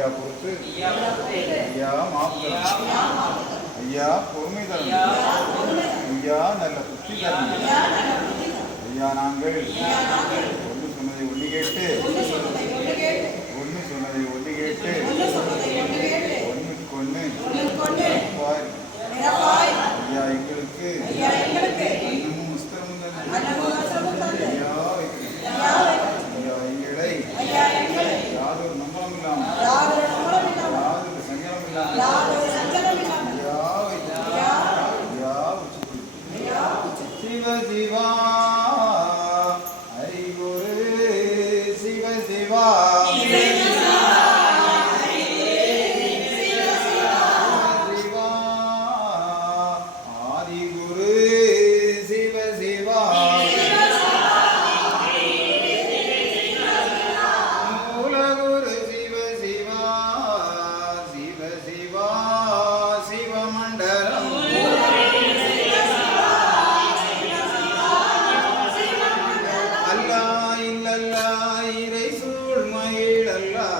ஐயா பொறுத்து ஐயா மாப்பு ஐயா பொறுமை தரணும் ஐயா நல்ல புத்தி தரணும் ஐயா நாங்கள் ஒன்று சொன்னதை ஒன்று கேட்டு ஒன்று சொன்னதை ஒன்று கேட்டு. ஒன்றுக்கு ஒன்று. ஐயா எங்களுக்கு இறை சூழ்மயிலல்லா.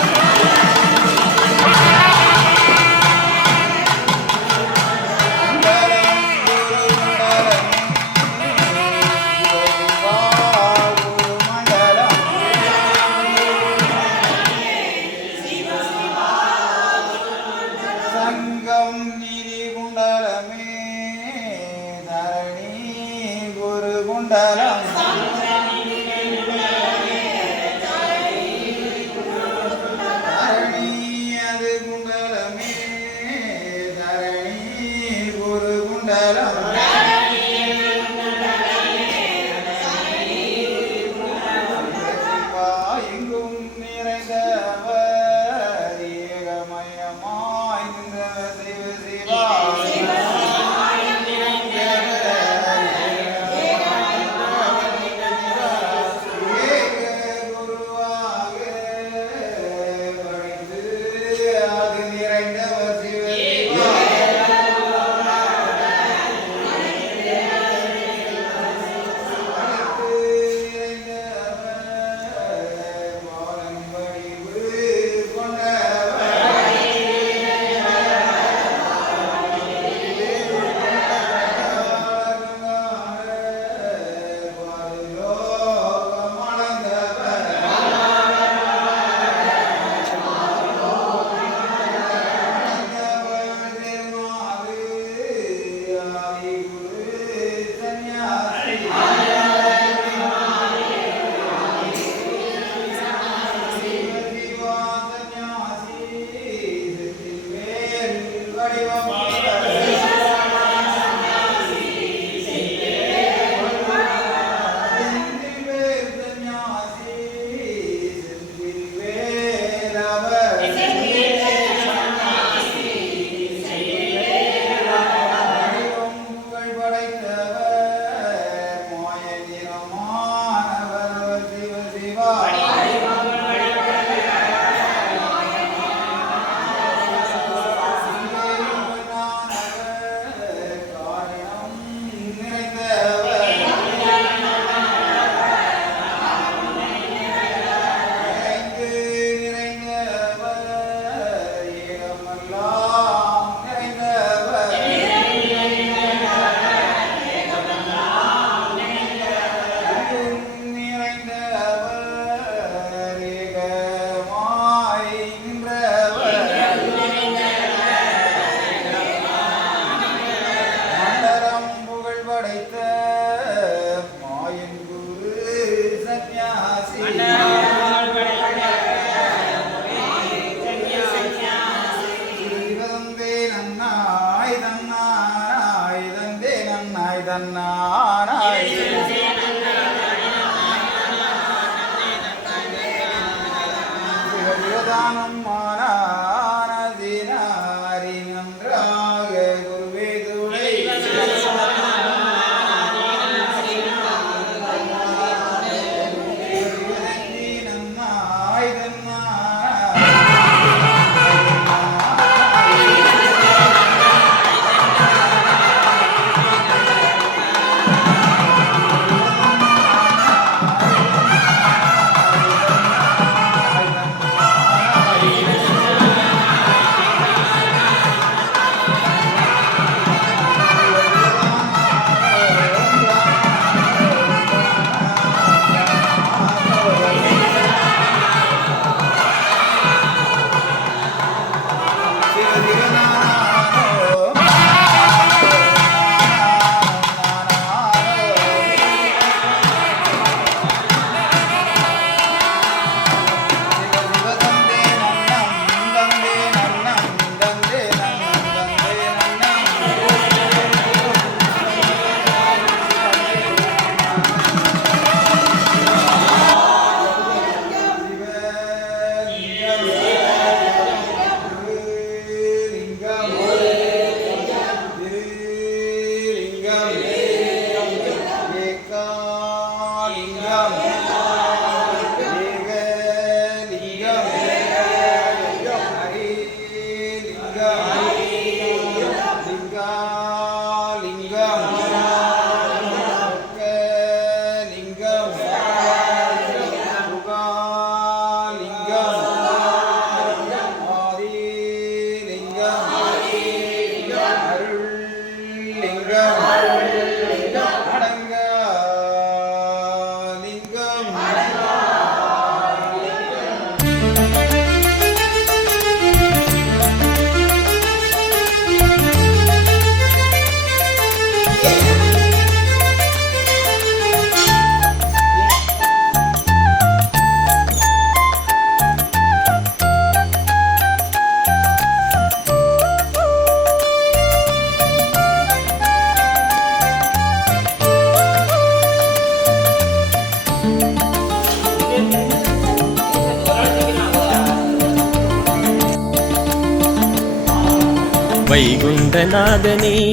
வைகுண்டநாதனே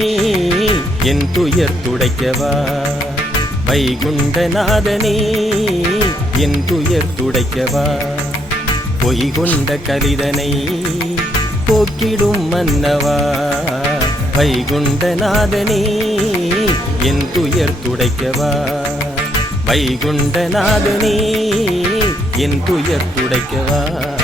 என் துயர் துடைக்கவா? வைகுண்டநாதனே என் துயர் துடைக்கவா? பொய் கொண்ட கலிதனை போக்கிடும் மன்னவா? வைகுண்டநாதனே என் துயர் துடைக்கவா? வைகுண்டநாதனே என் துயர் துடைக்கவா?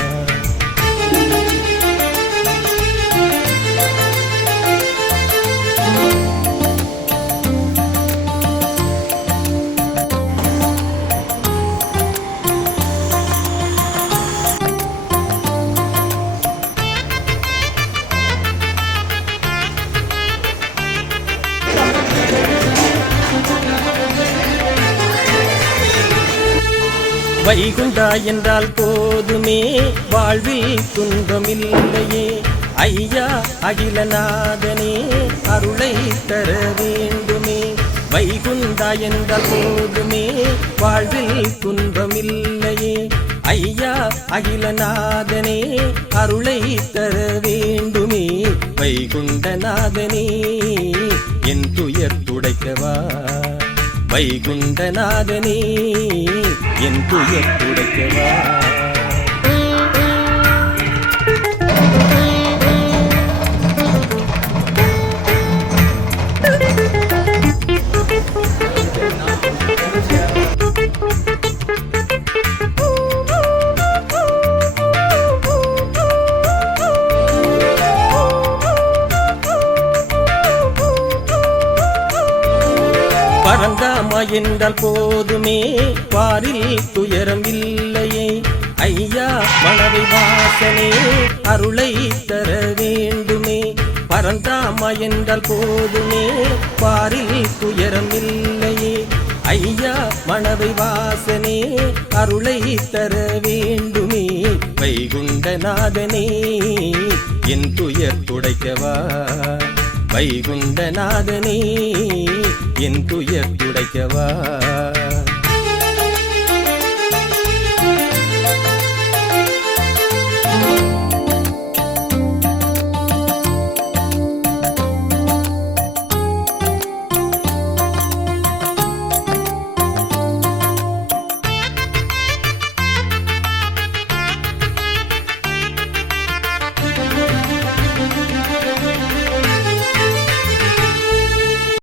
வைகுண்டா என்றால் போதுமே. வாழ்வில் துன்பமில்லையே. ஐயா அகிலநாதனே அருளை தர வேண்டுமே. வைகுந்தா என்றால் போதுமே. வாழ்வில் துன்பமில்லையே. ஐயா அகிலநாதனே அருளை தர வேண்டுமே. வைகுண்டநாதனே என் துயர் துடைக்கவா? வைகுண்டநாதனே என் துயர் துடைக்கவா? என்றால் போதுமே. வாரில் துயரம் இல்லையே ஐயா மனவை வாசனே அருளை தர வேண்டுமே. பரந்தாமா என்றால் போதுமே. பாரில் துயரம் இல்லையே ஐயா மனதை வாசனே அருளை தர வேண்டுமே. வைகுண்டநாதனே என் துயர் துடைக்கவா. வைகுண்டநாதனே என் துயர் துடைக்கவா?